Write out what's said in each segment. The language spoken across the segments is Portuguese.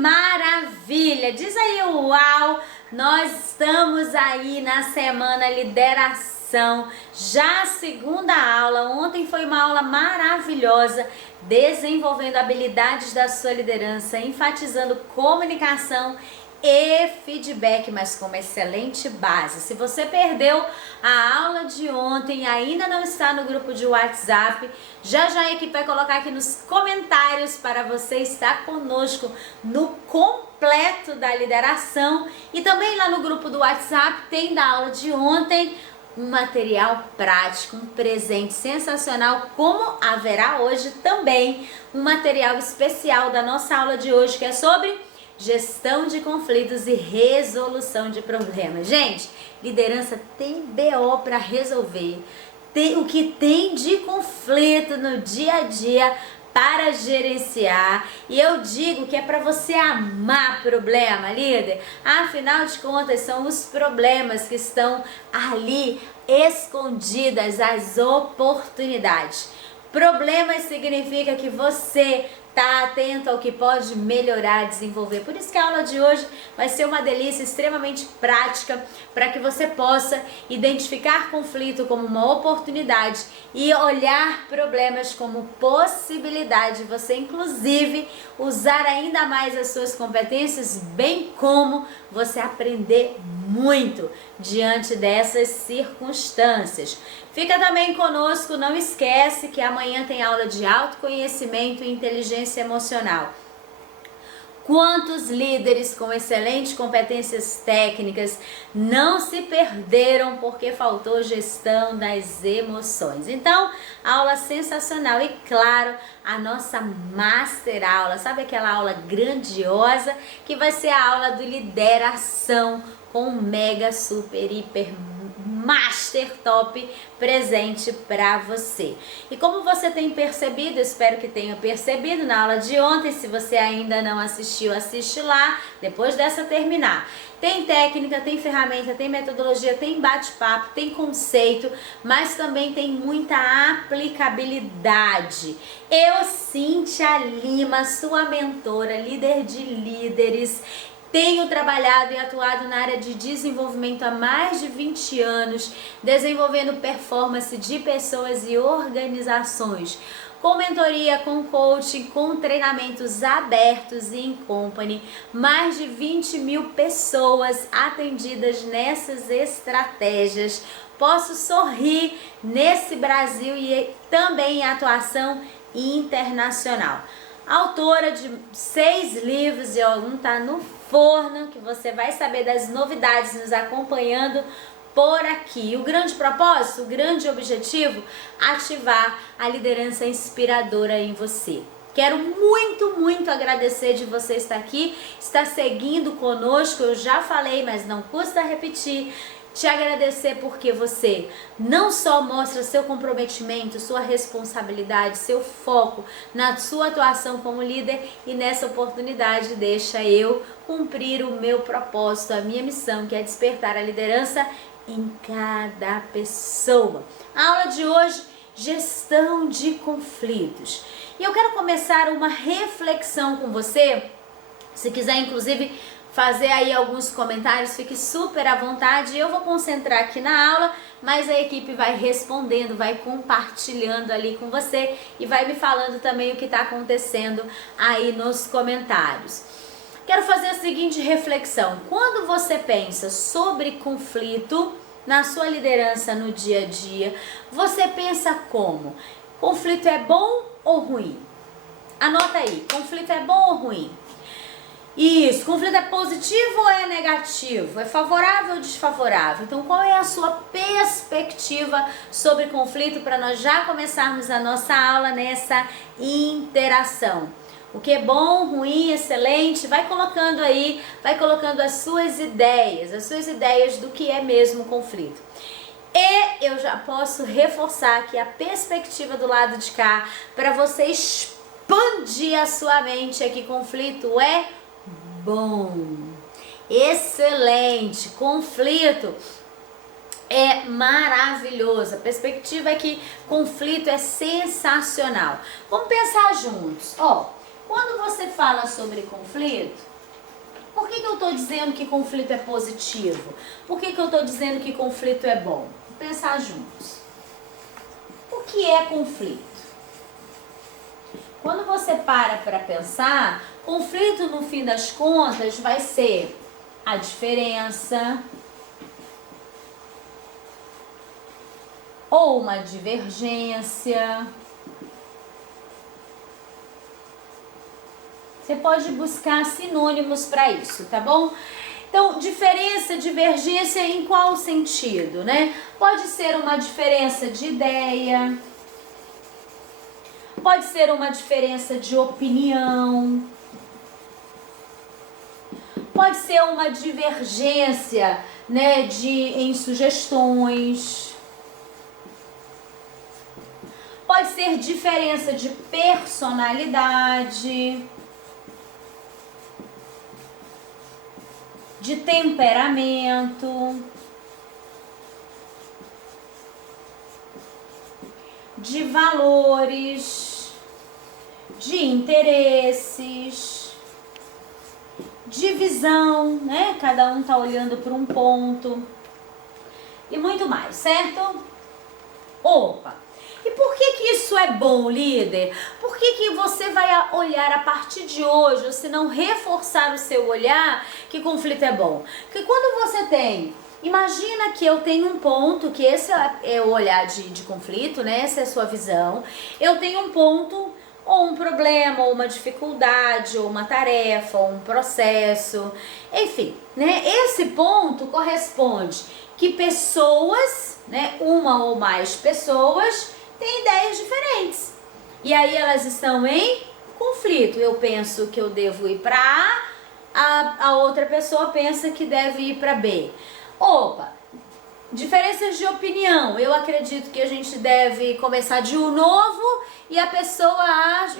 maravilha! Diz aí, uau! Nós estamos aí na semana Lideração, já a segunda aula. Ontem foi uma aula maravilhosa, desenvolvendo habilidades da sua liderança, enfatizando comunicação e feedback, mas com uma excelente base. Se você perdeu a aula de ontem e ainda não está no grupo de WhatsApp, já a equipe vai colocar aqui nos comentários para você estar conosco no completo da lideração. E também lá no grupo do WhatsApp tem da aula de ontem um material prático, um presente sensacional, como haverá hoje também um material especial da nossa aula de hoje, que é sobre gestão de conflitos e resolução de problemas. Gente, liderança tem BO para resolver, tem o que tem de conflito no dia a dia para gerenciar, e eu digo que é para você amar problema, líder. Afinal de contas, são os problemas que estão ali escondidas, as oportunidades. Problemas significa que você tá atento ao que pode melhorar, desenvolver. Por isso que a aula de hoje vai ser uma delícia, extremamente prática, para que você possa identificar conflito como uma oportunidade e olhar problemas como possibilidade. Você, inclusive, usar ainda mais as suas competências, bem como você aprender muito diante dessas circunstâncias. Fica também conosco, não esquece que amanhã tem aula de autoconhecimento e inteligência emocional. Quantos líderes com excelentes competências técnicas não se perderam porque faltou gestão das emoções? Então, aula sensacional e, claro, a nossa master aula, sabe aquela aula grandiosa que vai ser a aula do lideração com um mega, super, hiper master top presente para você. E como você tem percebido, espero que tenha percebido na aula de ontem, se você ainda não assistiu, assiste lá, depois dessa terminar. Tem técnica, tem ferramenta, tem metodologia, tem bate-papo, tem conceito, mas também tem muita aplicabilidade. Eu, Cíntia Lima, sua mentora, líder de líderes, tenho trabalhado e atuado na área de desenvolvimento há mais de 20 anos, desenvolvendo performance de pessoas e organizações, com mentoria, com coaching, com treinamentos abertos e em company, mais de 20 mil pessoas atendidas nessas estratégias. Posso sorrir nesse Brasil e também em atuação internacional. Autora de 6 livros e algum tá no forno, que você vai saber das novidades nos acompanhando por aqui. O grande propósito, o grande objetivo, ativar a liderança inspiradora em você. Quero muito agradecer de você estar aqui, estar seguindo conosco. Eu já falei, mas não custa repetir. Te agradecer porque você não só mostra seu comprometimento, sua responsabilidade, seu foco na sua atuação como líder, e nessa oportunidade deixa eu cumprir o meu propósito, a minha missão, que é despertar a liderança em cada pessoa. A aula de hoje, gestão de conflitos. E eu quero começar uma reflexão com você. Se quiser, inclusive, fazer aí alguns comentários, fique super à vontade. Eu vou concentrar aqui na aula, mas a equipe vai respondendo, vai compartilhando ali com você e vai me falando também o que está acontecendo aí nos comentários. Quero fazer a seguinte reflexão: quando você pensa sobre conflito na sua liderança no dia a dia, você pensa como? Conflito é bom ou ruim? Anota aí, conflito é bom ou ruim? Isso, conflito é positivo ou é negativo? É favorável ou desfavorável? Então, qual é a sua perspectiva sobre conflito para nós já começarmos a nossa aula nessa interação? O que é bom, ruim, excelente, vai colocando aí, vai colocando as suas ideias do que é mesmo conflito. E eu já posso reforçar aqui a perspectiva do lado de cá para você expandir a sua mente aqui. Conflito é bom, excelente, conflito é maravilhoso. A perspectiva é que conflito é sensacional. Vamos pensar juntos. Quando você fala sobre conflito, por que eu estou dizendo que conflito é positivo? Por que eu estou dizendo que conflito é bom? Vamos pensar juntos. O que é conflito? Quando você para pensar, conflito no fim das contas vai ser a diferença ou uma divergência. Você pode buscar sinônimos para isso, tá bom? Então, diferença, divergência em qual sentido, né? Pode ser uma diferença de ideia, pode ser uma diferença de opinião, pode ser uma divergência, né, em sugestões, pode ser diferença de personalidade, de temperamento, de valores, de interesses, de visão, né? Cada um tá olhando para um ponto e muito mais, certo? Opa! E por que isso é bom, líder? Por que você vai olhar a partir de hoje, ou se não reforçar o seu olhar, que conflito é bom? Porque quando você tem, imagina que eu tenho um ponto, que esse é o olhar de conflito, né? Essa é a sua visão. Eu tenho um ponto, ou um problema, ou uma dificuldade, ou uma tarefa, ou um processo, enfim, né? Esse ponto corresponde que pessoas, né? Uma ou mais pessoas têm ideias diferentes. E aí elas estão em conflito. Eu penso que eu devo ir para A outra pessoa pensa que deve ir para B. Opa! Diferenças de opinião. Eu acredito que a gente deve começar de um novo e a pessoa acha,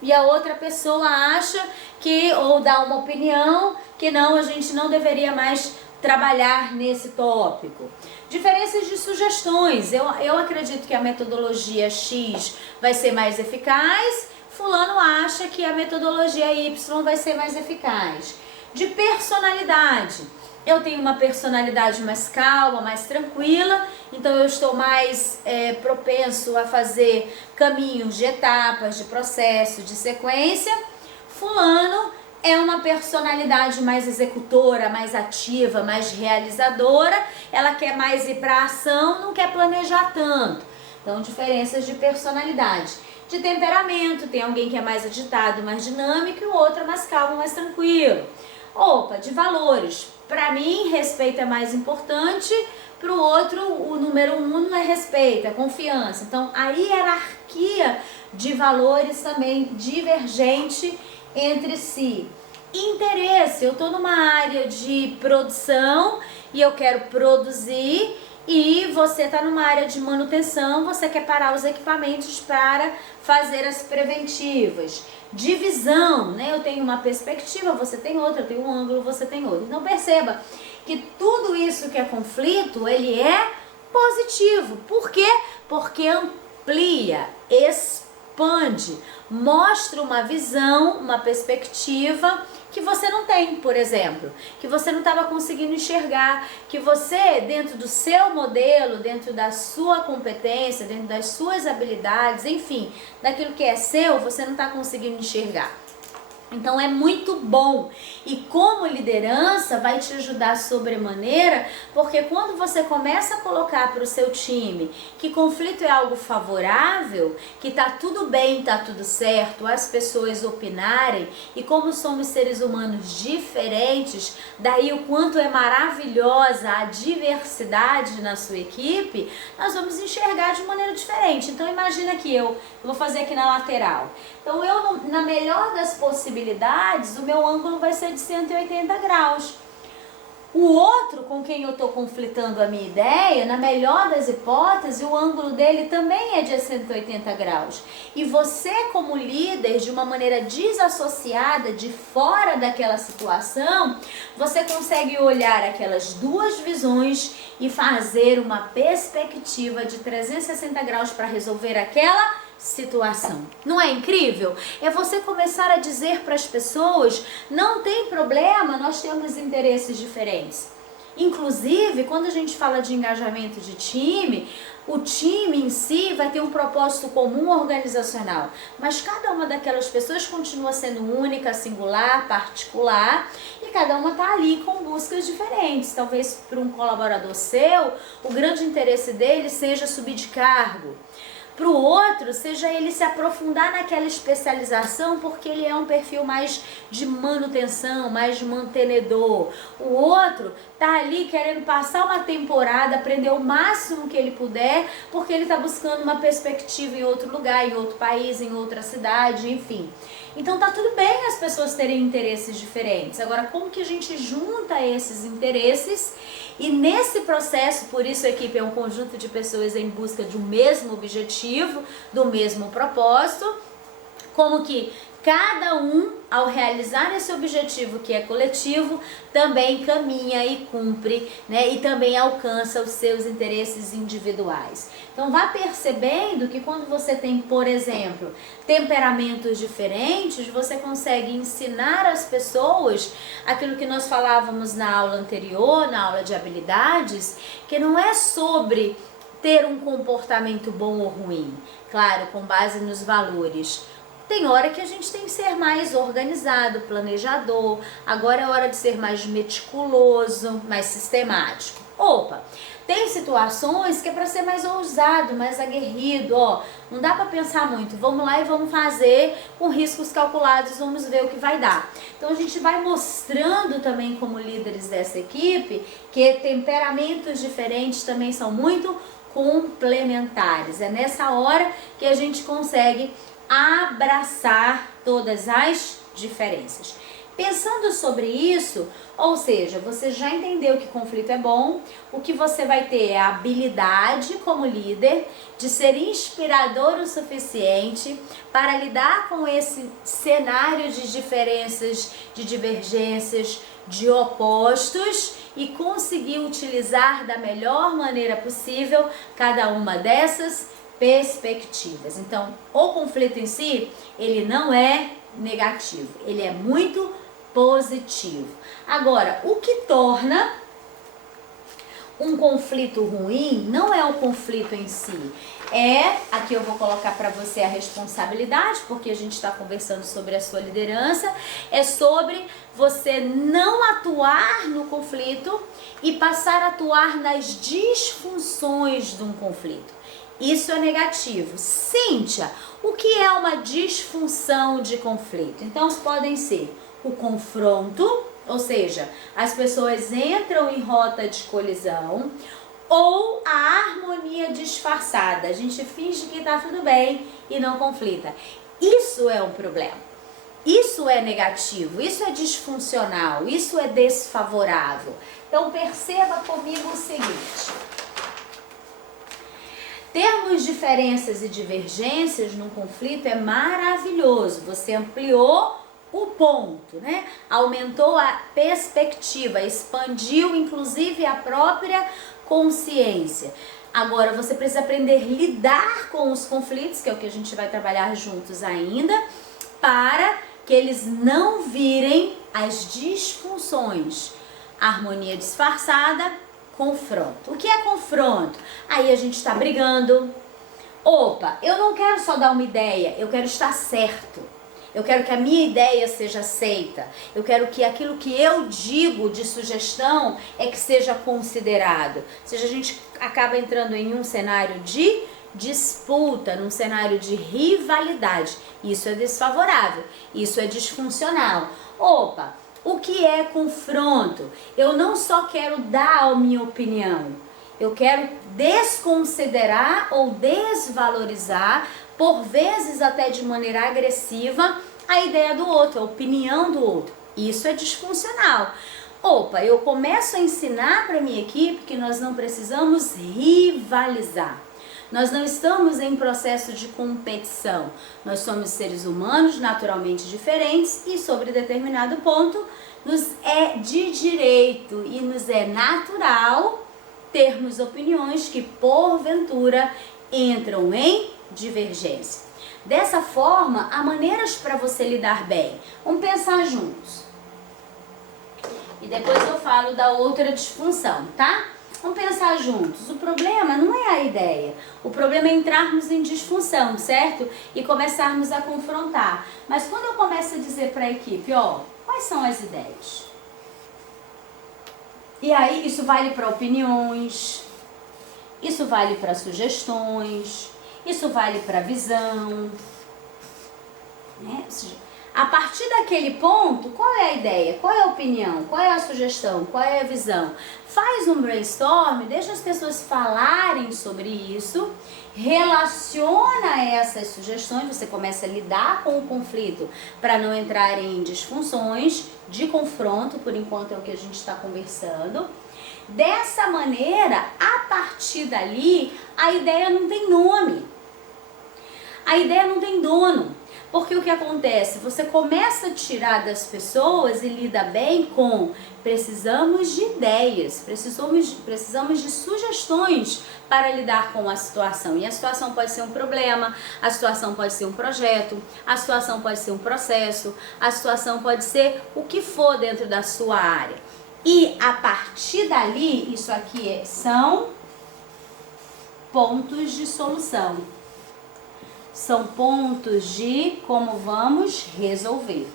e a outra pessoa acha que, ou dá uma opinião que não, a gente não deveria mais trabalhar nesse tópico. Diferenças de sugestões. Eu acredito que a metodologia X vai ser mais eficaz, fulano acha que a metodologia Y vai ser mais eficaz. De personalidade. Eu tenho uma personalidade mais calma, mais tranquila, então eu estou mais propenso a fazer caminhos de etapas, de processo, de sequência. Fulano é uma personalidade mais executora, mais ativa, mais realizadora, ela quer mais ir para a ação, não quer planejar tanto. Então, diferenças de personalidade. De temperamento, tem alguém que é mais agitado, mais dinâmico, e o outro é mais calmo, mais tranquilo. Opa, de valores. Para mim, respeito é mais importante, para o outro, o número 1 não é respeito, é confiança. Então, a hierarquia de valores também divergente entre si. Interesse, eu estou numa área de produção e eu quero produzir, e você está numa área de manutenção, você quer parar os equipamentos para fazer as preventivas. Divisão, né? Eu tenho uma perspectiva, você tem outra, eu tenho um ângulo, você tem outro. Então perceba que tudo isso que é conflito, ele é positivo. Por quê? Porque amplia, expande, mostra uma visão, uma perspectiva que você não tem, por exemplo, que você não estava conseguindo enxergar, que você, dentro do seu modelo, dentro da sua competência, dentro das suas habilidades, enfim, daquilo que é seu, você não está conseguindo enxergar. Então é muito bom, e como liderança vai te ajudar sobremaneira, porque quando você começa a colocar para o seu time que conflito é algo favorável, que tá tudo bem, tá tudo certo, as pessoas opinarem, e como somos seres humanos diferentes, daí o quanto é maravilhosa a diversidade na sua equipe, nós vamos enxergar de maneira diferente. Então imagina que eu vou fazer aqui na lateral. Então eu, na melhor das possibilidades, o meu ângulo vai ser de 180 graus. O outro com quem eu estou conflitando a minha ideia, na melhor das hipóteses, o ângulo dele também é de 180 graus. E você, como líder, de uma maneira desassociada, de fora daquela situação, você consegue olhar aquelas duas visões e fazer uma perspectiva de 360 graus para resolver aquela situação. Não é incrível? É você começar a dizer para as pessoas, não tem problema, nós temos interesses diferentes. Inclusive, quando a gente fala de engajamento de time, o time em si vai ter um propósito comum organizacional, mas cada uma daquelas pessoas continua sendo única, singular, particular, e cada uma está ali com buscas diferentes. Talvez para um colaborador seu, o grande interesse dele seja subir de cargo. Para o outro, seja ele se aprofundar naquela especialização porque ele é um perfil mais de manutenção, mais de mantenedor. O outro tá ali querendo passar uma temporada, aprender o máximo que ele puder, porque ele está buscando uma perspectiva em outro lugar, em outro país, em outra cidade, enfim. Então tá tudo bem as pessoas terem interesses diferentes. Agora, como que a gente junta esses interesses? E nesse processo, por isso a equipe é um conjunto de pessoas em busca de um mesmo objetivo, do mesmo propósito, como que cada um, ao realizar esse objetivo que é coletivo, também caminha e cumpre, né? E também alcança os seus interesses individuais. Então vá percebendo que quando você tem, por exemplo, temperamentos diferentes, você consegue ensinar as pessoas aquilo que nós falávamos na aula anterior, na aula de habilidades, que não é sobre ter um comportamento bom ou ruim, claro, com base nos valores. Tem hora que a gente tem que ser mais organizado, planejador, agora é hora de ser mais meticuloso, mais sistemático. Opa, tem situações que é para ser mais ousado, mais aguerrido, ó, não dá para pensar muito, vamos lá e vamos fazer com riscos calculados, vamos ver o que vai dar. Então a gente vai mostrando também como líderes dessa equipe que temperamentos diferentes também são muito complementares. É nessa hora que a gente consegue abraçar todas as diferenças. Pensando sobre isso, ou seja, você já entendeu que conflito é bom, o que você vai ter é a habilidade como líder de ser inspirador o suficiente para lidar com esse cenário de diferenças, de divergências, de opostos e conseguir utilizar da melhor maneira possível cada uma dessas perspectivas. Então, o conflito em si, ele não é negativo, ele é muito positivo. Agora, o que torna um conflito ruim não é o conflito em si. Aqui eu vou colocar para você a responsabilidade, porque a gente está conversando sobre a sua liderança, é sobre você não atuar no conflito e passar a atuar nas disfunções de um conflito. Isso é negativo. Cíntia, o que é uma disfunção de conflito? Então, podem ser o confronto, ou seja, as pessoas entram em rota de colisão, ou a harmonia disfarçada. A gente finge que tá tudo bem e não conflita. Isso é um problema. Isso é negativo, isso é disfuncional, isso é desfavorável. Então, perceba comigo o seguinte. Termos diferenças e divergências num conflito é maravilhoso. Você ampliou o ponto, né? Aumentou a perspectiva, expandiu inclusive a própria consciência. Agora você precisa aprender a lidar com os conflitos, que é o que a gente vai trabalhar juntos ainda, para que eles não virem as disfunções. Harmonia disfarçada, confronto. O que é confronto? Aí a gente está brigando. Opa, eu não quero só dar uma ideia, eu quero estar certo. Eu quero que a minha ideia seja aceita. Eu quero que aquilo que eu digo de sugestão é que seja considerado. Ou seja, a gente acaba entrando em um cenário de disputa, num cenário de rivalidade. Isso é desfavorável, isso é disfuncional. Opa, o que é confronto? Eu não só quero dar a minha opinião, eu quero desconsiderar ou desvalorizar, por vezes até de maneira agressiva, a ideia do outro, a opinião do outro. Isso é disfuncional. Opa, eu começo a ensinar para minha equipe que nós não precisamos rivalizar. Nós não estamos em processo de competição. Nós somos seres humanos naturalmente diferentes e sobre determinado ponto nos é de direito e nos é natural termos opiniões que porventura entram em divergência. Dessa forma, há maneiras para você lidar bem. Vamos pensar juntos. E depois eu falo da outra disfunção, tá? Vamos pensar juntos. O problema não é a ideia. O problema é entrarmos em disfunção, certo? E começarmos a confrontar. Mas quando eu começo a dizer para a equipe, ó, quais são as ideias? E aí, isso vale para opiniões, isso vale para sugestões, isso vale para visão, né? Ou seja, a partir daquele ponto, qual é a ideia? Qual é a opinião? Qual é a sugestão? Qual é a visão? Faz um brainstorm, deixa as pessoas falarem sobre isso, relaciona essas sugestões, você começa a lidar com o conflito para não entrar em disfunções, de confronto, por enquanto é o que a gente está conversando. Dessa maneira, a partir dali, a ideia não tem nome. A ideia não tem dono. Porque o que acontece? Você começa a tirar das pessoas e lida bem com precisamos de ideias, precisamos de sugestões para lidar com a situação. E a situação pode ser um problema, a situação pode ser um projeto, a situação pode ser um processo, a situação pode ser o que for dentro da sua área. E a partir dali, isso aqui são pontos de solução. São pontos de como vamos resolver.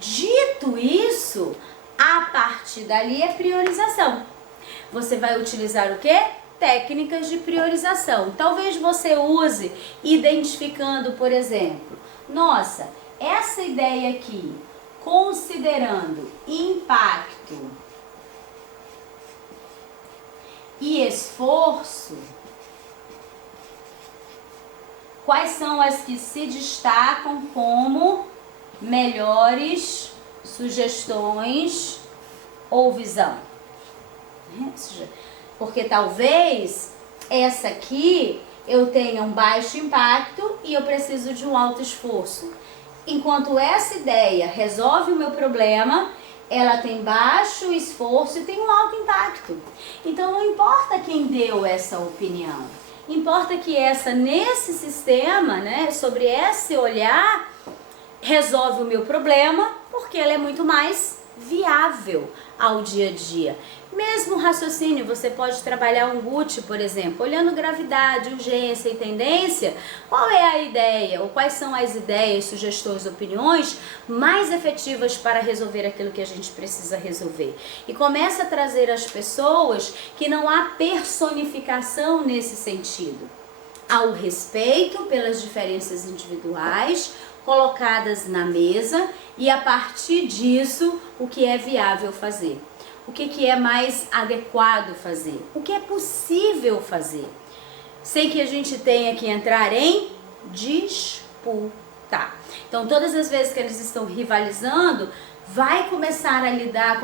Dito isso, a partir dali é priorização. Você vai utilizar o quê? Técnicas de priorização. Talvez você use identificando, por exemplo, nossa, essa ideia aqui, considerando impacto e esforço, quais são as que se destacam como melhores sugestões ou visão? Porque talvez essa aqui eu tenha um baixo impacto e eu preciso de um alto esforço. Enquanto essa ideia resolve o meu problema, ela tem baixo esforço e tem um alto impacto. Então não importa quem deu essa opinião. Importa que nesse sistema, né, sobre esse olhar, resolve o meu problema, porque ela é muito mais viável ao dia a dia. Mesmo raciocínio, você pode trabalhar um GUT, por exemplo, olhando gravidade, urgência e tendência. Qual é a ideia, ou quais são as ideias, sugestões, opiniões mais efetivas para resolver aquilo que a gente precisa resolver? E começa a trazer às pessoas que não há personificação nesse sentido. Há o respeito pelas diferenças individuais colocadas na mesa e a partir disso o que é viável fazer. O que é mais adequado fazer, o que é possível fazer, sem que a gente tenha que entrar em disputa. Então, todas as vezes que eles estão rivalizando, começa a lidar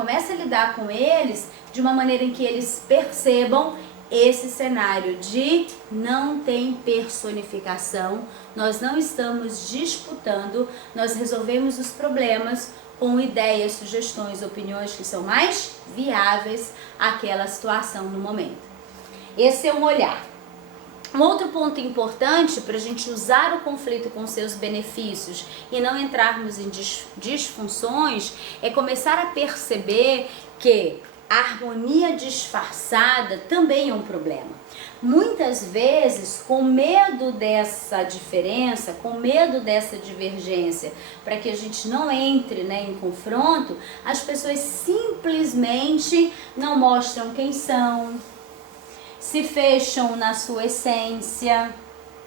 com eles de uma maneira em que eles percebam esse cenário de não tem personificação, nós não estamos disputando, nós resolvemos os problemas com ideias, sugestões, opiniões que são mais viáveis àquela situação no momento. Esse é um olhar. Um outro ponto importante para a gente usar o conflito com seus benefícios e não entrarmos em disfunções é começar a perceber que a harmonia disfarçada também é um problema. Muitas vezes, com medo dessa diferença, com medo dessa divergência, para que a gente não entre, né, em confronto, as pessoas simplesmente não mostram quem são, se fecham na sua essência,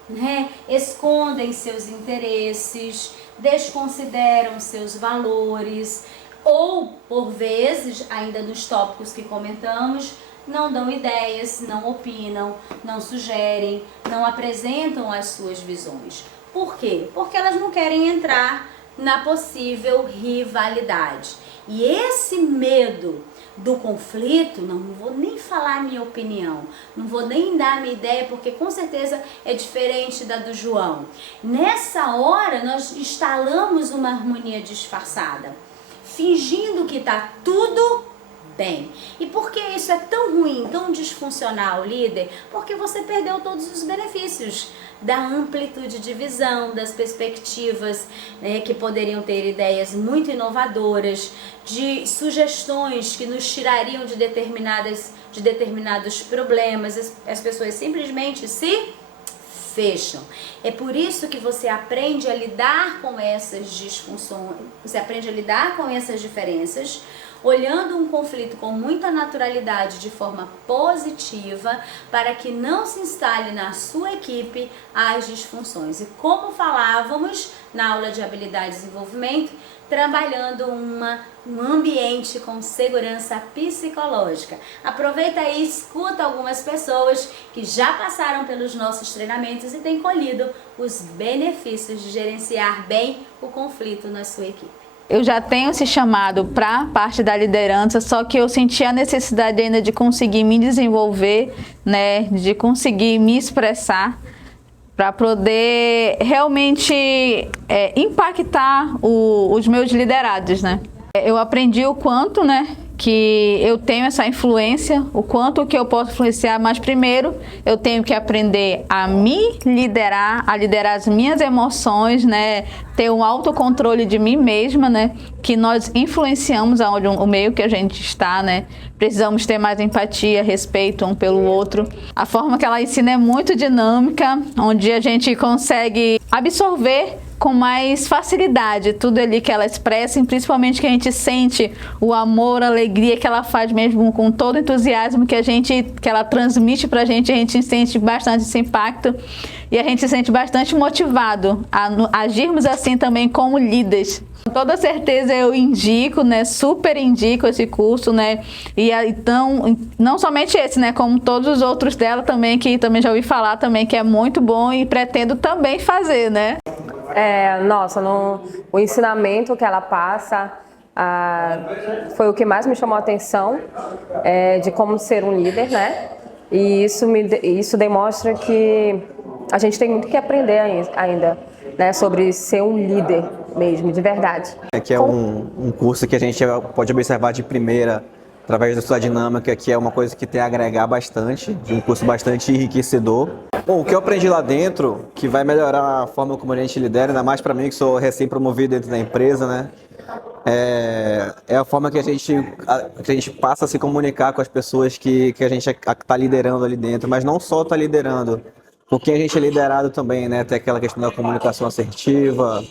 né, escondem seus interesses, desconsideram seus valores, ou, por vezes, ainda nos tópicos que comentamos, não dão ideias, não opinam, não sugerem, não apresentam as suas visões. Por quê? Porque elas não querem entrar na possível rivalidade. E esse medo do conflito, não vou nem falar a minha opinião, não vou nem dar a minha ideia, porque com certeza é diferente da do João. Nessa hora, nós instalamos uma harmonia disfarçada, fingindo que está tudo bem. E por que isso é tão ruim, tão disfuncional, líder? Porque você perdeu todos os benefícios da amplitude de visão, das perspectivas, né, que poderiam ter ideias muito inovadoras, de sugestões que nos tirariam de determinados problemas. As pessoas simplesmente se fecham. É por isso que você aprende a lidar com essas disfunções, você aprende a lidar com essas diferenças, olhando um conflito com muita naturalidade, de forma positiva, para que não se instale na sua equipe as disfunções. E como falávamos na aula de habilidade e desenvolvimento, trabalhando um ambiente com segurança psicológica. Aproveita e escuta algumas pessoas que já passaram pelos nossos treinamentos e têm colhido os benefícios de gerenciar bem o conflito na sua equipe. Eu já tenho esse chamado para a parte da liderança, só que eu senti a necessidade ainda de conseguir me desenvolver, né, de conseguir me expressar, para poder realmente impactar os meus liderados, né? Eu aprendi o quanto, né, que eu tenho essa influência, o quanto que eu posso influenciar, mas primeiro eu tenho que aprender a me liderar, a liderar as minhas emoções, né, ter um autocontrole de mim mesma, né, que nós influenciamos o meio que a gente está, né, precisamos ter mais empatia, respeito um pelo outro. A forma que ela ensina é muito dinâmica, onde a gente consegue absorver com mais facilidade tudo ali que ela expressa, e principalmente que a gente sente o amor, a alegria que ela faz mesmo com todo o entusiasmo que ela transmite pra gente, a gente sente bastante esse impacto e a gente se sente bastante motivado a agirmos assim também como líderes. Com toda certeza eu indico, né, super indico esse curso, né, e então, não somente esse, né, como todos os outros dela também, que também já ouvi falar também, que é muito bom e pretendo também fazer, né. O ensinamento que ela passa foi o que mais me chamou a atenção, de como ser um líder, né? E isso demonstra que a gente tem muito que aprender ainda, né? Sobre ser um líder mesmo, de verdade. Que é um curso que a gente pode observar de primeira, através da sua dinâmica, que é uma coisa que tem a agregar bastante, um curso bastante enriquecedor. Bom, o que eu aprendi lá dentro, que vai melhorar a forma como a gente lidera, ainda mais para mim que sou recém-promovido dentro da empresa, né? É a forma que a gente passa a se comunicar com as pessoas que a gente está liderando ali dentro, mas não só está liderando, porque a gente é liderado também, né? Tem aquela questão da comunicação assertiva,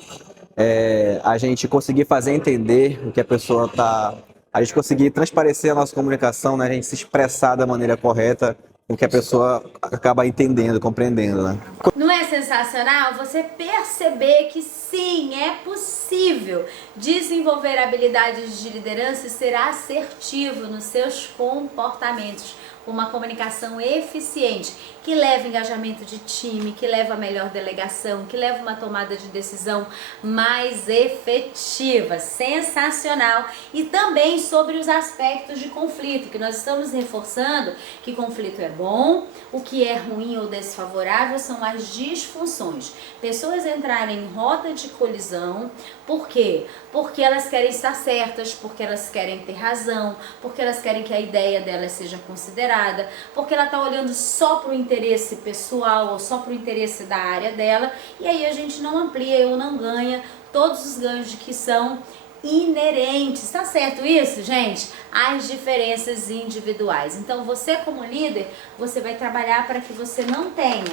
a gente conseguir fazer entender o que a pessoa está... A gente conseguir transparecer a nossa comunicação, né? A gente se expressar da maneira correta, o que a pessoa acaba entendendo, compreendendo, né? Não é sensacional você perceber que sim, é possível desenvolver habilidades de liderança e ser assertivo nos seus comportamentos, uma comunicação eficiente, que leva engajamento de time, que leva a melhor delegação, que leva uma tomada de decisão mais efetiva. Sensacional! E também sobre os aspectos de conflito, que nós estamos reforçando que conflito é bom, o que é ruim ou desfavorável são as disfunções. Pessoas entrarem em rota de colisão, por quê? Porque elas querem estar certas, porque elas querem ter razão, porque elas querem que a ideia delas seja considerada, porque ela está olhando só para o interesse pessoal ou só para o interesse da área dela, e aí a gente não amplia ou não ganha todos os ganhos que são inerentes. Tá certo isso, gente? As diferenças individuais. Então você como líder, você vai trabalhar para que você não tenha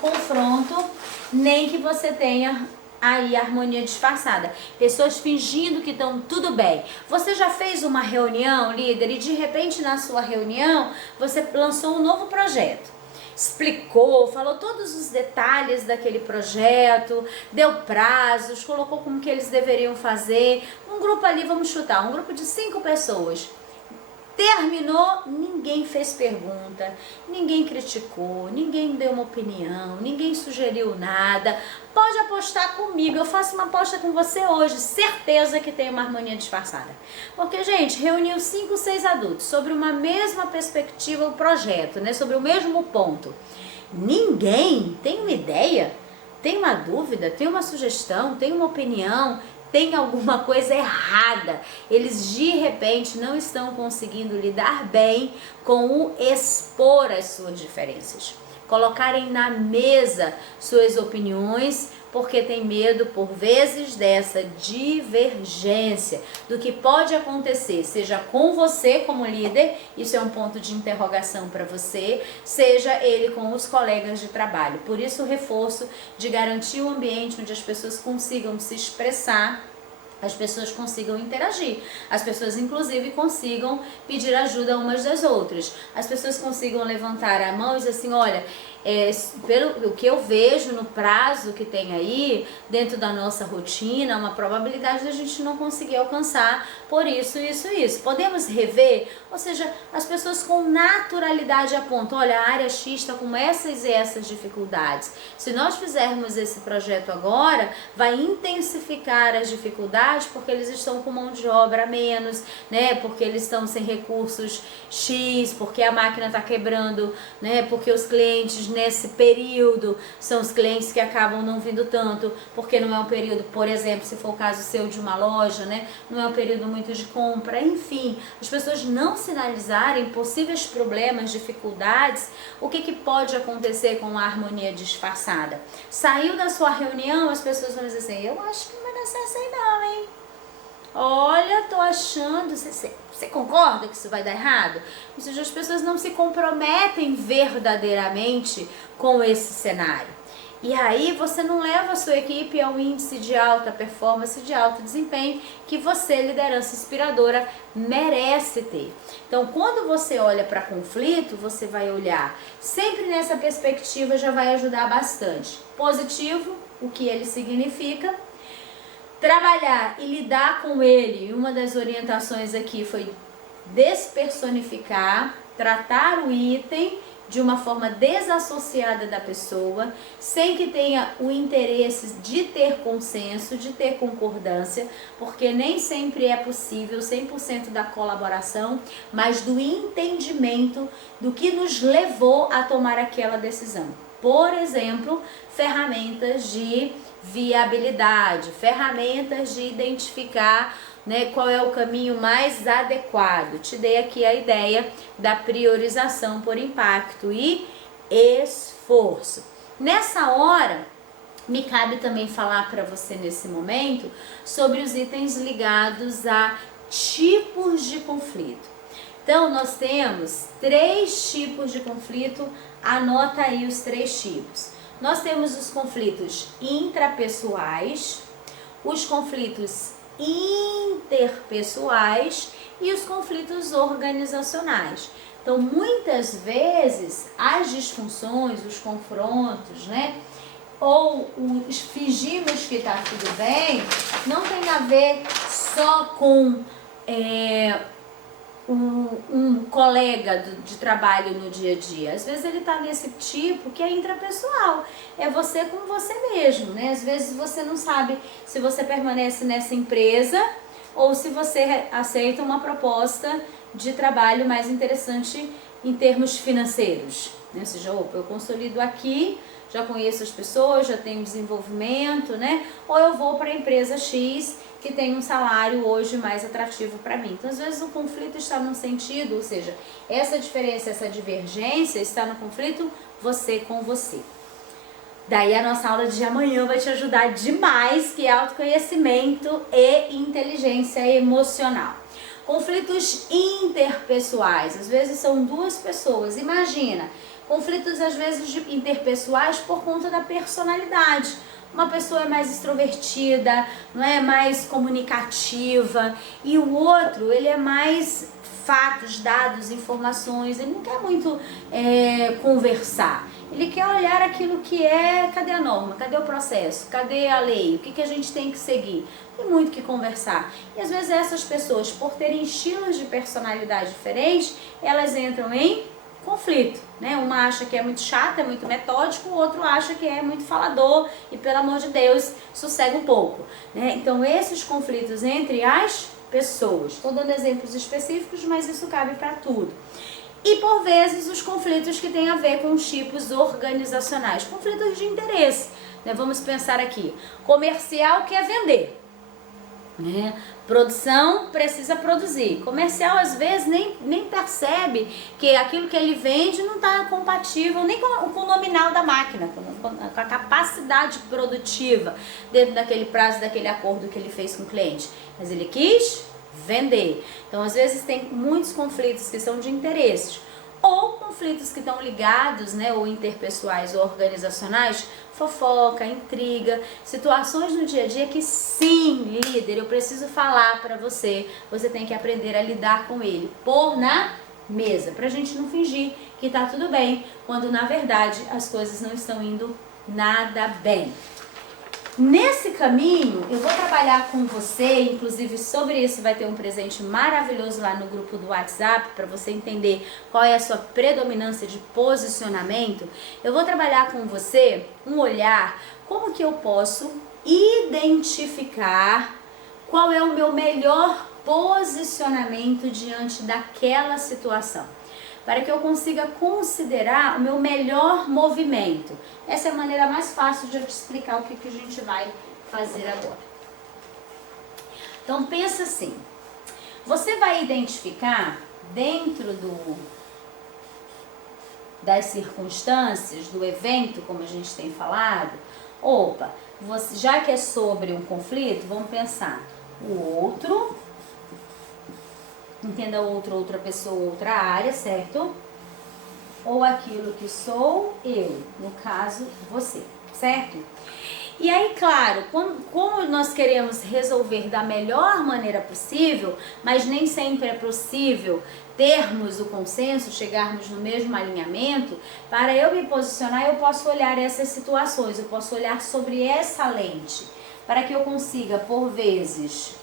confronto, nem que você tenha aí harmonia disfarçada, pessoas fingindo que estão tudo bem. Você já fez uma reunião, líder, e de repente na sua reunião você lançou um novo projeto, explicou, falou todos os detalhes daquele projeto, deu prazos, colocou como que eles deveriam fazer. Um grupo ali, vamos chutar, um grupo de 5 pessoas. Terminou, ninguém fez pergunta, ninguém criticou, ninguém deu uma opinião, ninguém sugeriu nada. Pode apostar comigo, eu faço uma aposta com você hoje, certeza que tem uma harmonia disfarçada. Porque, gente, reuniu 5, 6 adultos sobre uma mesma perspectiva, o projeto, né? Sobre o mesmo ponto. Ninguém tem uma ideia, tem uma dúvida, tem uma sugestão, tem uma opinião, tem alguma coisa errada. Eles de repente não estão conseguindo lidar bem com o expor as suas diferenças, colocarem na mesa suas opiniões, porque tem medo, por vezes, dessa divergência, do que pode acontecer, seja com você como líder, isso é um ponto de interrogação para você, seja ele com os colegas de trabalho. Por isso, o reforço de garantir um ambiente onde as pessoas consigam se expressar, as pessoas consigam interagir, as pessoas inclusive consigam pedir ajuda umas das outras, as pessoas consigam levantar a mão e dizer assim, olha, pelo que eu vejo no prazo que tem aí, dentro da nossa rotina, uma probabilidade da gente não conseguir alcançar por isso. Podemos rever? Ou seja, as pessoas com naturalidade apontam, olha, a área X está com essas e essas dificuldades. Se nós fizermos esse projeto agora, vai intensificar as dificuldades porque eles estão com mão de obra a menos, né? Porque eles estão sem recursos X, porque a máquina está quebrando, né? Porque os clientes nesse período são os clientes que acabam não vindo tanto, porque não é um período, por exemplo, se for o caso seu de uma loja, né? Não é um período muito de compra, enfim, as pessoas não sinalizarem possíveis problemas, dificuldades, o que pode acontecer com a harmonia disfarçada? Saiu da sua reunião, as pessoas vão dizer assim, eu acho que não vai dar certo aí não, hein? Olha, tô achando, você concorda que isso vai dar errado? Ou seja, as pessoas não se comprometem verdadeiramente com esse cenário. E aí você não leva a sua equipe ao índice de alta performance, de alto desempenho que você, liderança inspiradora, merece ter. Então, quando você olha para conflito, você vai olhar sempre nessa perspectiva, já vai ajudar bastante. Positivo, o que ele significa. Trabalhar e lidar com ele, uma das orientações aqui foi despersonificar, tratar o item de uma forma desassociada da pessoa, sem que tenha o interesse de ter consenso, de ter concordância, porque nem sempre é possível 100% da colaboração, mas do entendimento do que nos levou a tomar aquela decisão. Por exemplo, ferramentas de viabilidade, ferramentas de identificar, né, qual é o caminho mais adequado. Te dei aqui a ideia da priorização por impacto e esforço. Nessa hora, me cabe também falar para você nesse momento sobre os itens ligados a tipos de conflito. Então, nós temos 3 tipos de conflito, anota aí os 3 tipos. Nós temos os conflitos intrapessoais, os conflitos interpessoais e os conflitos organizacionais. Então, muitas vezes, as disfunções, os confrontos, né? Ou os fingimos que está tudo bem, não tem a ver só com um colega de trabalho no dia a dia. Às vezes ele está nesse tipo que é intrapessoal, é você com você mesmo, né? Às vezes você não sabe se você permanece nessa empresa ou se você aceita uma proposta de trabalho mais interessante em termos financeiros, né? Ou seja, opa, eu consolido aqui, já conheço as pessoas, já tenho desenvolvimento, né? Ou eu vou para a empresa X que tem um salário hoje mais atrativo para mim. Então, às vezes o conflito está num sentido, ou seja, essa diferença, essa divergência está no conflito você com você. Daí a nossa aula de amanhã vai te ajudar demais, que é autoconhecimento e inteligência emocional. Conflitos interpessoais, às vezes são 2 pessoas, imagina, conflitos às vezes interpessoais por conta da personalidade. Uma pessoa é mais extrovertida, não é, mais comunicativa, e o outro, ele é mais fatos, dados, informações, ele não quer muito conversar. Ele quer olhar aquilo que é, cadê a norma, cadê o processo, cadê a lei, o que a gente tem que seguir. Tem muito que conversar. E às vezes essas pessoas, por terem estilos de personalidade diferentes, elas entram em conflito, né? Uma acha que é muito chata, é muito metódico, o outro acha que é muito falador e, pelo amor de Deus, sossega um pouco, né? Então, esses conflitos entre as pessoas, estou dando exemplos específicos, mas isso cabe para tudo. E, por vezes, os conflitos que têm a ver com os tipos organizacionais, conflitos de interesse, né? Vamos pensar aqui, comercial quer vender, né? Produção precisa produzir. Comercial às vezes nem percebe que aquilo que ele vende não está compatível nem com o nominal da máquina, com a capacidade produtiva dentro daquele prazo, daquele acordo que ele fez com o cliente. Mas ele quis vender. Então às vezes tem muitos conflitos que são de interesses, ou conflitos que estão ligados, né, ou interpessoais ou organizacionais, fofoca, intriga, situações no dia a dia que sim, líder, eu preciso falar para você, você tem que aprender a lidar com ele, pôr na mesa, pra gente não fingir que tá tudo bem, quando na verdade as coisas não estão indo nada bem. Nesse caminho, eu vou trabalhar com você, inclusive sobre isso vai ter um presente maravilhoso lá no grupo do WhatsApp, para você entender qual é a sua predominância de posicionamento. Eu vou trabalhar com você um olhar, como que eu posso identificar qual é o meu melhor posicionamento diante daquela situação, para que eu consiga considerar o meu melhor movimento. Essa é a maneira mais fácil de eu te explicar o que a gente vai fazer agora. Então pensa assim, você vai identificar dentro das circunstâncias, do evento, como a gente tem falado, opa, já que é sobre um conflito, vamos pensar, o outro, entenda outra pessoa, outra área, certo? Ou aquilo que sou eu, no caso, você, certo? E aí, claro, como nós queremos resolver da melhor maneira possível, mas nem sempre é possível termos o consenso, chegarmos no mesmo alinhamento, para eu me posicionar, eu posso olhar essas situações, eu posso olhar sobre essa lente, para que eu consiga, por vezes,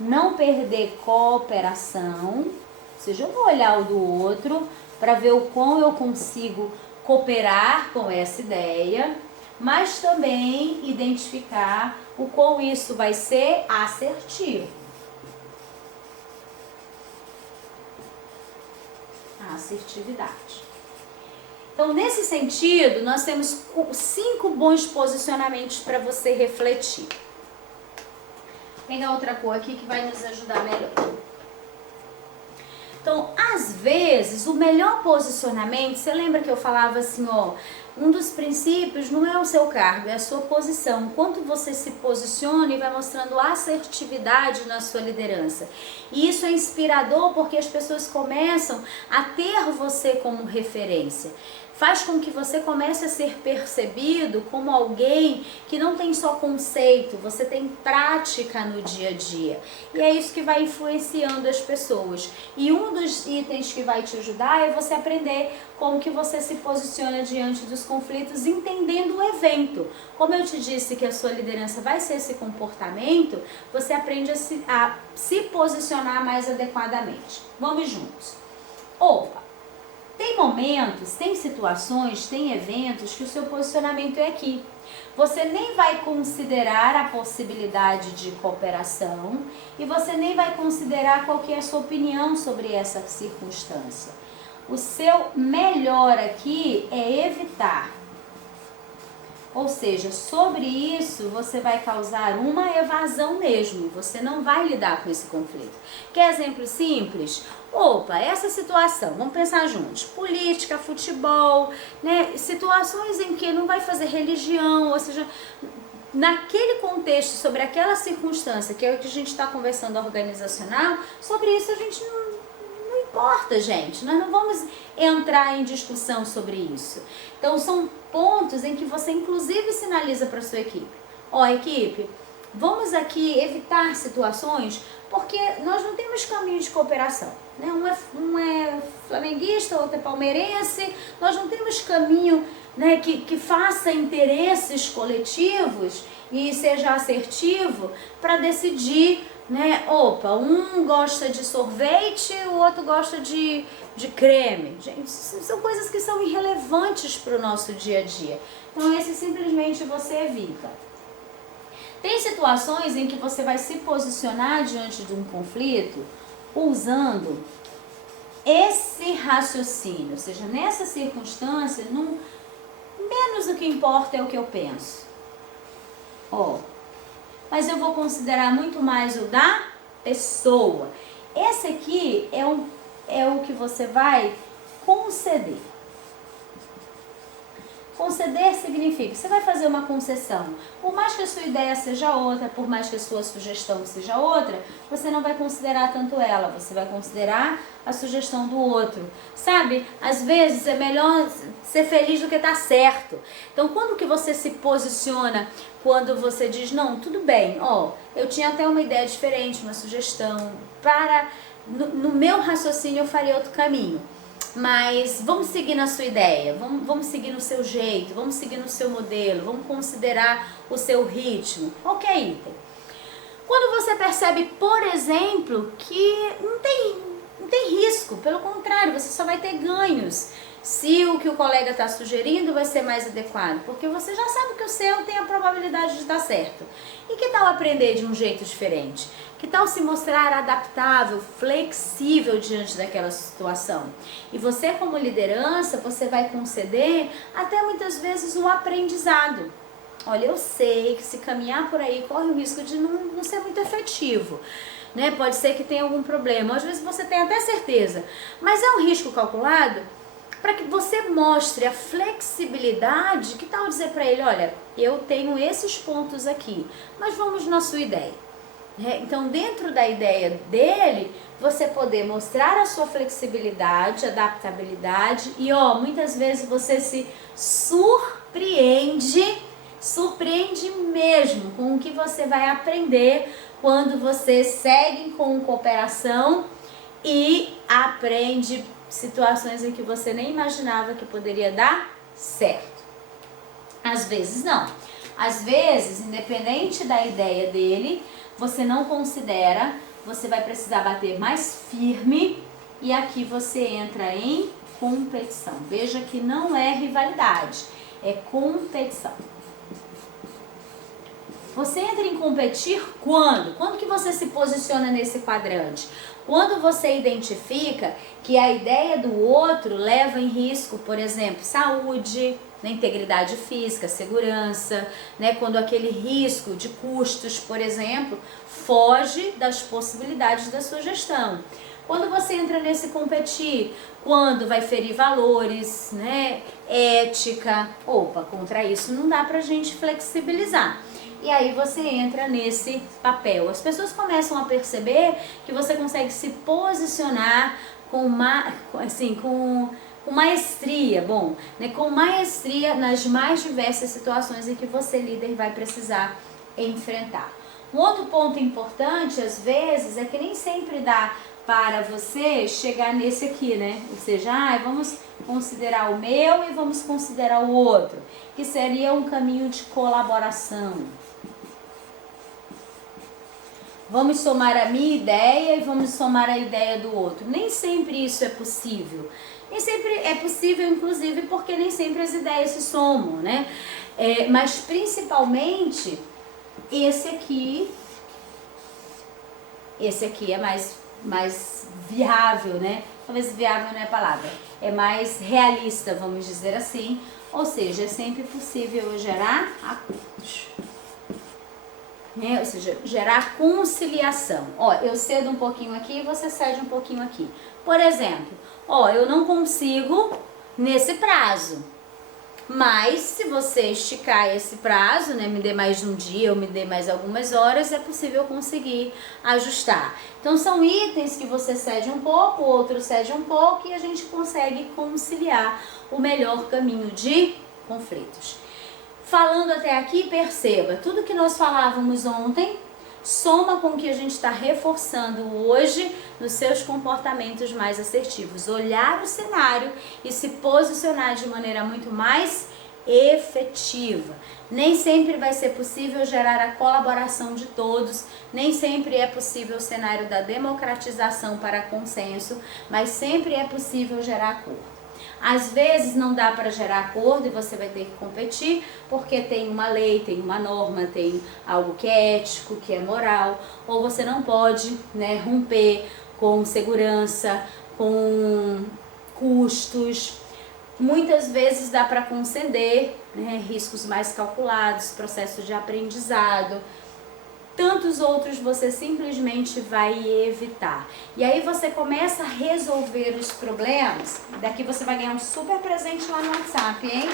não perder cooperação, ou seja, eu vou olhar o do outro para ver o quão eu consigo cooperar com essa ideia, mas também identificar o quão isso vai ser assertivo. A assertividade. Então, nesse sentido, nós temos 5 bons posicionamentos para você refletir. Vou pegar outra cor aqui que vai nos ajudar melhor. Então, às vezes, o melhor posicionamento, você lembra que eu falava assim, ó, um dos princípios não é o seu cargo, é a sua posição. Quanto você se posiciona e vai mostrando assertividade na sua liderança. E isso é inspirador porque as pessoas começam a ter você como referência. Faz com que você comece a ser percebido como alguém que não tem só conceito, você tem prática no dia a dia. E é isso que vai influenciando as pessoas. E um dos itens que vai te ajudar é você aprender como que você se posiciona diante dos conflitos, entendendo o evento. Como eu te disse que a sua liderança vai ser esse comportamento, você aprende a se posicionar mais adequadamente. Vamos juntos. Opa! Tem momentos, tem situações, tem eventos que o seu posicionamento é aqui. Você nem vai considerar a possibilidade de cooperação e você nem vai considerar qual que é a sua opinião sobre essa circunstância. O seu melhor aqui é evitar. Ou seja, sobre isso você vai causar uma evasão mesmo, você não vai lidar com esse conflito. Quer exemplo simples? Opa, essa situação, vamos pensar juntos, política, futebol, né? Situações em que não vai fazer religião, ou seja, naquele contexto, sobre aquela circunstância, que é o que a gente está conversando organizacional, sobre isso a gente não importa, gente, nós não vamos entrar em discussão sobre isso. Então são pontos em que você inclusive sinaliza para a sua equipe. Ó, equipe, vamos aqui evitar situações porque nós não temos caminho de cooperação, né? Um é flamenguista, outro é palmeirense, nós não temos caminho, né, que faça interesses coletivos e seja assertivo para decidir, né? Opa, um gosta de sorvete, o outro gosta de creme. Gente, são coisas que são irrelevantes para o nosso dia a dia. Então esse simplesmente você evita. Tem situações em que você vai se posicionar diante de um conflito usando esse raciocínio, ou seja, nessa circunstância, menos o que importa é o que eu penso. Ó, mas eu vou considerar muito mais o da pessoa. Esse aqui é o que você vai conceder. Conceder significa, você vai fazer uma concessão. Por mais que a sua ideia seja outra, por mais que a sua sugestão seja outra, você não vai considerar tanto ela, você vai considerar a sugestão do outro. Sabe, às vezes é melhor ser feliz do que estar certo. Então, quando que você se posiciona, quando você diz, não, tudo bem, eu tinha até uma ideia diferente, uma sugestão, no meu raciocínio eu faria outro caminho. Mas vamos seguir na sua ideia, vamos seguir no seu jeito, vamos seguir no seu modelo, vamos considerar o seu ritmo. Qualquer item. Quando você percebe, por exemplo, que não tem risco, pelo contrário, você só vai ter ganhos se o que o colega está sugerindo vai ser mais adequado, porque você já sabe que o seu tem a probabilidade de estar certo. E que tal aprender de um jeito diferente? Que tal se mostrar adaptável, flexível diante daquela situação? E você, como liderança, você vai conceder até muitas vezes o aprendizado. Olha, eu sei que se caminhar por aí corre o risco de não ser muito efetivo, né? Pode ser que tenha algum problema, às vezes você tem até certeza, mas é um risco calculado para que você mostre a flexibilidade. Que tal dizer para ele, olha, eu tenho esses pontos aqui, mas vamos na sua ideia. Então, dentro da ideia dele, você poder mostrar a sua flexibilidade, adaptabilidade e, muitas vezes você se surpreende mesmo com o que você vai aprender quando você segue com cooperação e aprende situações em que você nem imaginava que poderia dar certo. Às vezes não. Às vezes, independente da ideia dele, você não considera, você vai precisar bater mais firme e aqui você entra em competição. Veja que não é rivalidade, é competição. Você entra em competir quando? Quando que você se posiciona nesse quadrante? Quando você identifica que a ideia do outro leva em risco, por exemplo, saúde, integridade física, segurança, quando aquele risco de custos, por exemplo, foge das possibilidades da sua gestão. Quando você entra nesse competir, quando vai ferir valores, ética, contra isso não dá pra gente flexibilizar. E aí você entra nesse papel. As pessoas começam a perceber que você consegue se posicionar com maestria, com maestria nas mais diversas situações em que você, líder, vai precisar enfrentar. Um outro ponto importante, às vezes, é que nem sempre dá para você chegar nesse aqui, Ou seja, vamos considerar o meu e vamos considerar o outro, que seria um caminho de colaboração. Vamos somar a minha ideia e vamos somar a ideia do outro. Nem sempre isso é possível. Nem sempre é possível, inclusive, porque nem sempre as ideias se somam, mas principalmente esse aqui é mais viável, Talvez viável não é a palavra. É mais realista, vamos dizer assim. Ou seja, é sempre possível eu gerar acordos. Ou seja, gerar conciliação. Eu cedo um pouquinho aqui e você cede um pouquinho aqui. Por exemplo, eu não consigo nesse prazo, mas se você esticar esse prazo, me dê mais um dia ou me dê mais algumas horas, é possível conseguir ajustar. Então são itens que você cede um pouco, o outro cede um pouco e a gente consegue conciliar o melhor caminho de conflitos. Falando até aqui, perceba, tudo que nós falávamos ontem soma com o que a gente está reforçando hoje nos seus comportamentos mais assertivos. Olhar o cenário e se posicionar de maneira muito mais efetiva. Nem sempre vai ser possível gerar a colaboração de todos, nem sempre é possível o cenário da democratização para consenso, mas sempre é possível gerar acordo. Às vezes não dá para gerar acordo e você vai ter que competir porque tem uma lei, tem uma norma, tem algo que é ético, que é moral, ou você não pode romper com segurança, com custos. Muitas vezes dá para conceder riscos mais calculados, processo de aprendizado. tantos outros você simplesmente vai evitar. E aí você começa a resolver os problemas. Daqui você vai ganhar um super presente lá no WhatsApp, hein?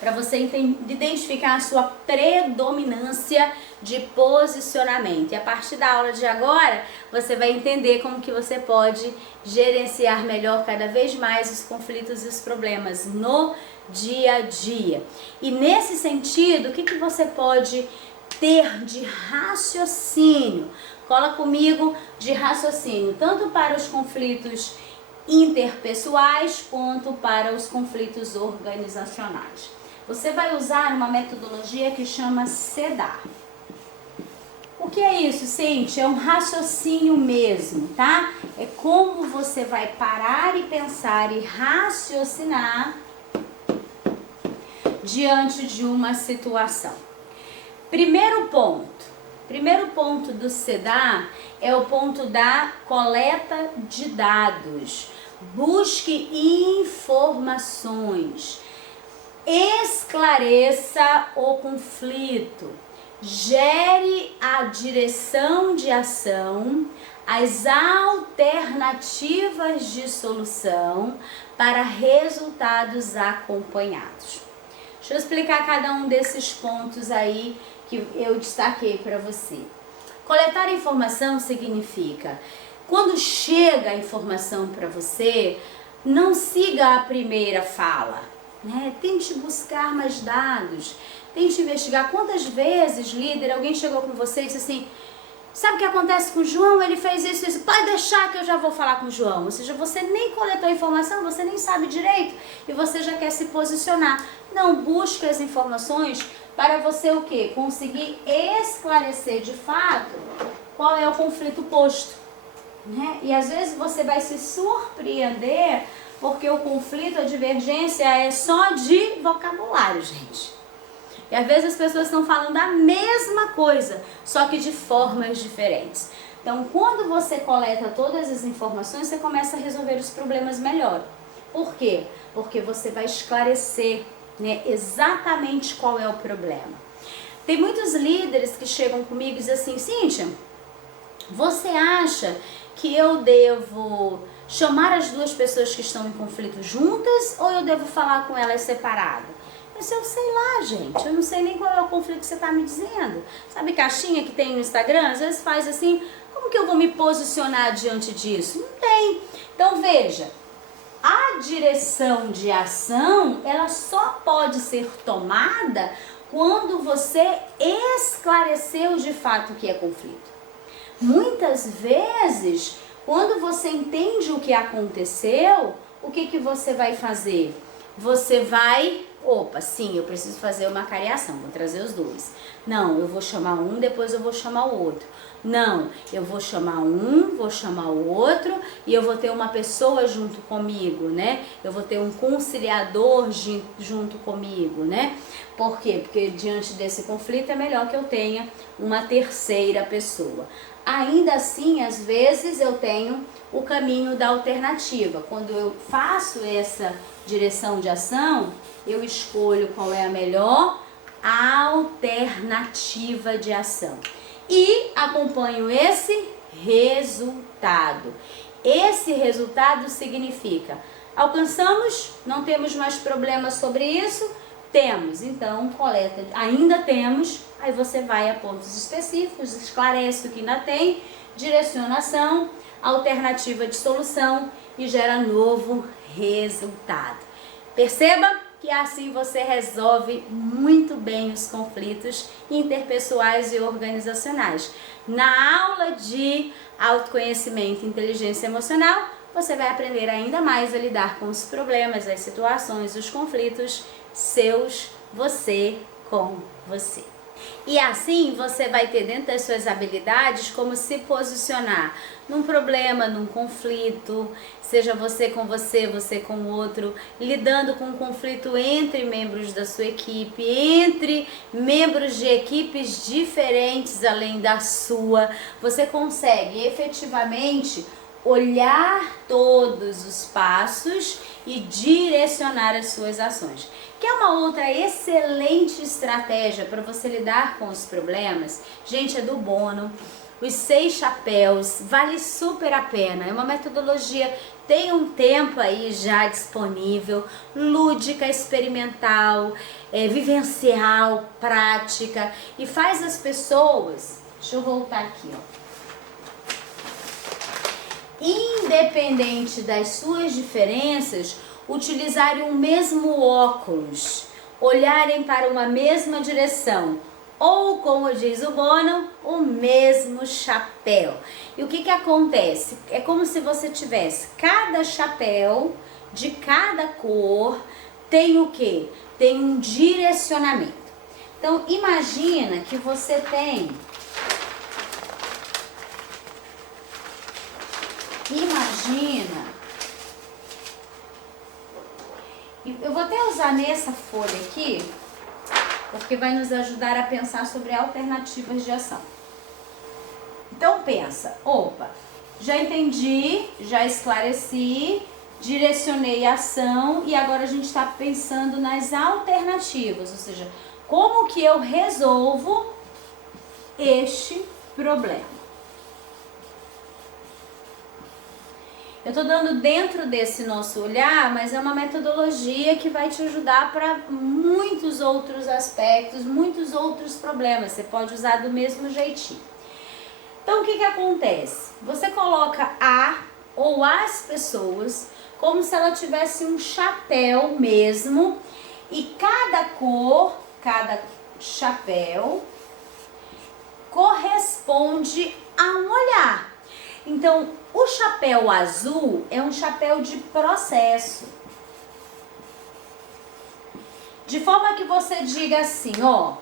Para você identificar a sua predominância de posicionamento. E a partir da aula de agora, você vai entender como que você pode gerenciar melhor cada vez mais os conflitos e os problemas no dia a dia. E nesse sentido, o que você pode ter de raciocínio? Cola comigo de raciocínio, tanto para os conflitos interpessoais quanto para os conflitos organizacionais. Você vai usar uma metodologia que chama SEDAR. O que é isso, Cíntia? É um raciocínio mesmo, tá? É como você vai parar e pensar e raciocinar diante de uma situação. Primeiro ponto do SEDAR é o ponto da coleta de dados. Busque informações. Esclareça o conflito. Gere a direção de ação, as alternativas de solução para resultados acompanhados. Deixa eu explicar cada um desses pontos aí que eu destaquei para você. Coletar informação significa, quando chega a informação para você, não siga a primeira fala, né? Tente buscar mais dados, tente investigar. Quantas vezes, líder, alguém chegou com você e disse assim, sabe o que acontece com o João? Ele fez isso, pode deixar que eu já vou falar com o João. Ou seja, você nem coletou a informação, você nem sabe direito e você já quer se posicionar. Não, busque as informações para você o quê? Conseguir esclarecer de fato qual é o conflito posto, né? E às vezes você vai se surpreender porque o conflito, a divergência é só de vocabulário, gente. E às vezes as pessoas estão falando a mesma coisa, só que de formas diferentes. Então, quando você coleta todas as informações, você começa a resolver os problemas melhor. Por quê? Porque você vai esclarecer, né, exatamente qual é o problema. Tem muitos líderes que chegam comigo e dizem assim, Cíntia, você acha que eu devo chamar as duas pessoas que estão em conflito juntas ou eu devo falar com elas separadas? Eu sei lá, gente, eu não sei nem qual é o conflito que você está me dizendo. Sabe caixinha que tem no Instagram? Às vezes faz assim, como que eu vou me posicionar diante disso? Não tem. Então veja, a direção de ação, ela só pode ser tomada quando você esclareceu de fato o que é conflito. Muitas vezes, quando você entende o que aconteceu, o que você vai fazer? Você vai, opa, sim, eu preciso fazer uma cariação, vou trazer os dois. Não, eu vou chamar um, depois eu vou chamar o outro. Não, eu vou chamar um, vou chamar o outro e eu vou ter uma pessoa junto comigo, né? Eu vou ter um conciliador junto comigo, né? Por quê? Porque diante desse conflito é melhor que eu tenha uma terceira pessoa. Ainda assim, às vezes eu tenho o caminho da alternativa. Quando eu faço essa direção de ação, eu escolho qual é a melhor alternativa de ação e acompanho esse resultado. Esse resultado significa, alcançamos, não temos mais problemas sobre isso? Temos, então coleta, ainda temos, aí você vai a pontos específicos, esclarece o que ainda tem, direciona a ação, alternativa de solução e gera novo resultado. Perceba que assim você resolve muito bem os conflitos interpessoais e organizacionais. Na aula de autoconhecimento e inteligência emocional, você vai aprender ainda mais a lidar com os problemas, as situações, os conflitos seus, você com você. E assim você vai ter dentro das suas habilidades como se posicionar num problema, num conflito, seja você, você com o outro, lidando com um conflito entre membros da sua equipe, entre membros de equipes diferentes além da sua. Você consegue efetivamente olhar todos os passos e direcionar as suas ações. Que é uma outra excelente estratégia para você lidar com os problemas, gente, é do Bono. Os 6 chapéus, vale super a pena, é uma metodologia, tem um tempo aí já disponível, lúdica, experimental, vivencial, prática, e faz as pessoas, deixa eu voltar aqui, ó, independente das suas diferenças, utilizarem o mesmo óculos, olharem para uma mesma direção, ou, como diz o Bono, o mesmo chapéu. E o que acontece? É como se você tivesse cada chapéu de cada cor, tem o quê? Tem um direcionamento. Então, imagina que você tem... Eu vou até usar nessa folha aqui, porque vai nos ajudar a pensar sobre alternativas de ação. Então pensa, opa, já entendi, já esclareci, direcionei a ação e agora a gente está pensando nas alternativas, ou seja, como que eu resolvo este problema. Eu estou dando dentro desse nosso olhar, mas é uma metodologia que vai te ajudar para muitos outros aspectos, muitos outros problemas. Você pode usar do mesmo jeitinho. Então, o que acontece? Você coloca a ou as pessoas como se ela tivesse um chapéu mesmo, e cada cor, cada chapéu corresponde a um olhar. Então, o chapéu azul é um chapéu de processo. De forma que você diga assim, ó,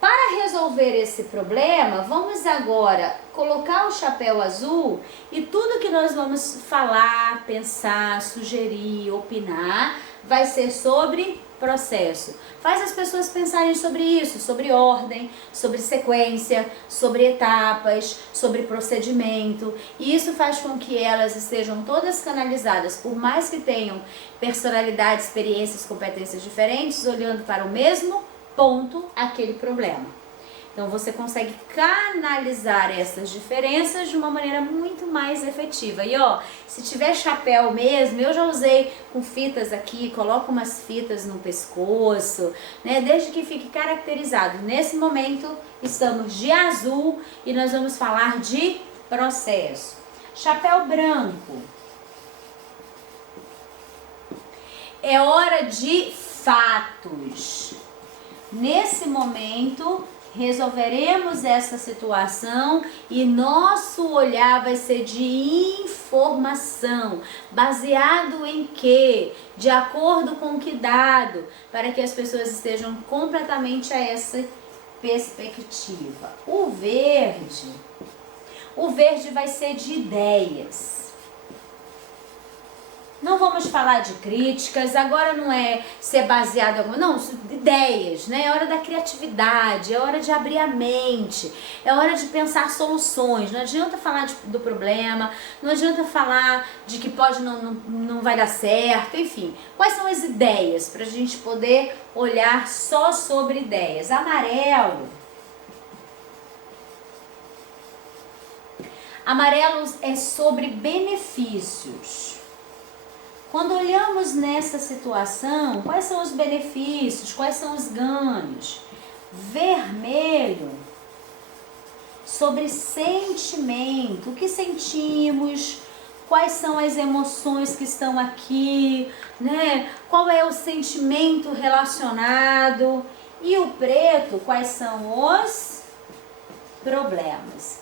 para resolver esse problema, vamos agora colocar o chapéu azul e tudo que nós vamos falar, pensar, sugerir, opinar, vai ser sobre processo. Faz as pessoas pensarem sobre isso, sobre ordem, sobre sequência, sobre etapas, sobre procedimento. E isso faz com que elas estejam todas canalizadas, por mais que tenham personalidades, experiências, competências diferentes, olhando para o mesmo ponto, aquele problema. Então você consegue canalizar essas diferenças de uma maneira muito mais efetiva. E ó, se tiver chapéu mesmo, eu já usei com fitas aqui, coloco umas fitas no pescoço, né? Desde que fique caracterizado. Nesse momento estamos de azul e nós vamos falar de processo. Chapéu branco. É hora de fatos. Nesse momento resolveremos essa situação e nosso olhar vai ser de informação, baseado em quê? De acordo com o que dado, para que as pessoas estejam completamente a essa perspectiva. O verde vai ser de ideias. Não vamos falar de críticas, agora não é ser baseado em alguma, não, ideias, né? É hora da criatividade, é hora de abrir a mente, é hora de pensar soluções. Não adianta falar do problema, não adianta falar de que pode não vai dar certo, enfim. Quais são as ideias para a gente poder olhar só sobre ideias? Amarelo. Amarelo é sobre benefícios. Quando olhamos nessa situação, quais são os benefícios, quais são os ganhos? Vermelho, sobre sentimento, o que sentimos, quais são as emoções que estão aqui, né? Qual é o sentimento relacionado? E o preto, quais são os problemas?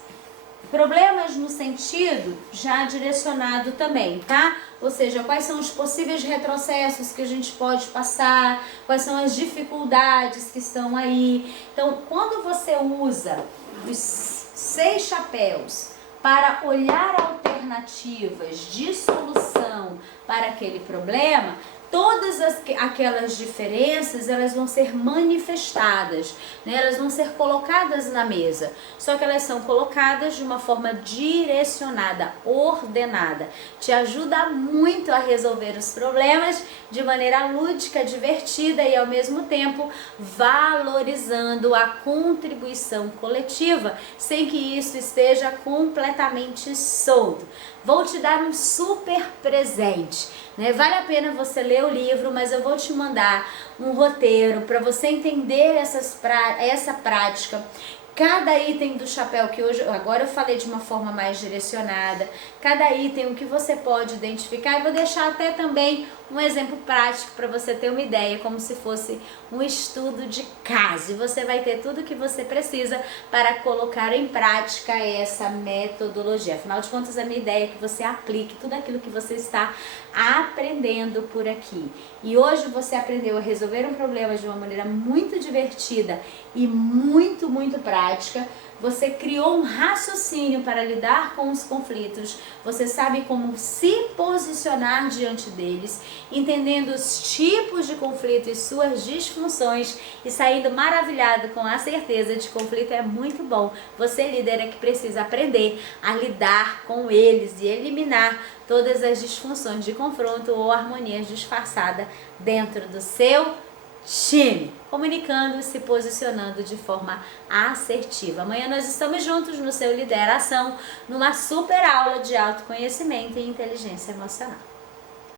Problemas no sentido já direcionado também, tá? Ou seja, quais são os possíveis retrocessos que a gente pode passar, quais são as dificuldades que estão aí. Então, quando você usa os 6 chapéus para olhar alternativas, alternativas de solução para aquele problema, todas aquelas diferenças, elas vão ser manifestadas, né? Elas vão ser colocadas na mesa, só que elas são colocadas de uma forma direcionada, ordenada. Te ajuda muito a resolver os problemas de maneira lúdica, divertida e ao mesmo tempo valorizando a contribuição coletiva, sem que isso esteja completamente solto. Vou te dar um super presente, né? Vale a pena você ler o livro, mas eu vou te mandar um roteiro para você entender essa prática. Cada item do chapéu que agora eu falei de uma forma mais direcionada, cada item o que você pode identificar, e vou deixar até também um exemplo prático para você ter uma ideia, como se fosse um estudo de caso. E você vai ter tudo o que você precisa para colocar em prática essa metodologia. Afinal de contas, a minha ideia é que você aplique tudo aquilo que você está aprendendo por aqui. E hoje você aprendeu a resolver um problema de uma maneira muito divertida e muito prática. Você criou um raciocínio para lidar com os conflitos, você sabe como se posicionar diante deles, entendendo os tipos de conflito e suas disfunções e saindo maravilhado com a certeza de que conflito é muito bom. Você, líder, é que precisa aprender a lidar com eles e eliminar todas as disfunções de confronto ou harmonias disfarçadas dentro do seu time, comunicando e se posicionando de forma assertiva. Amanhã nós estamos juntos no seu Lideração, numa super aula de autoconhecimento e inteligência emocional.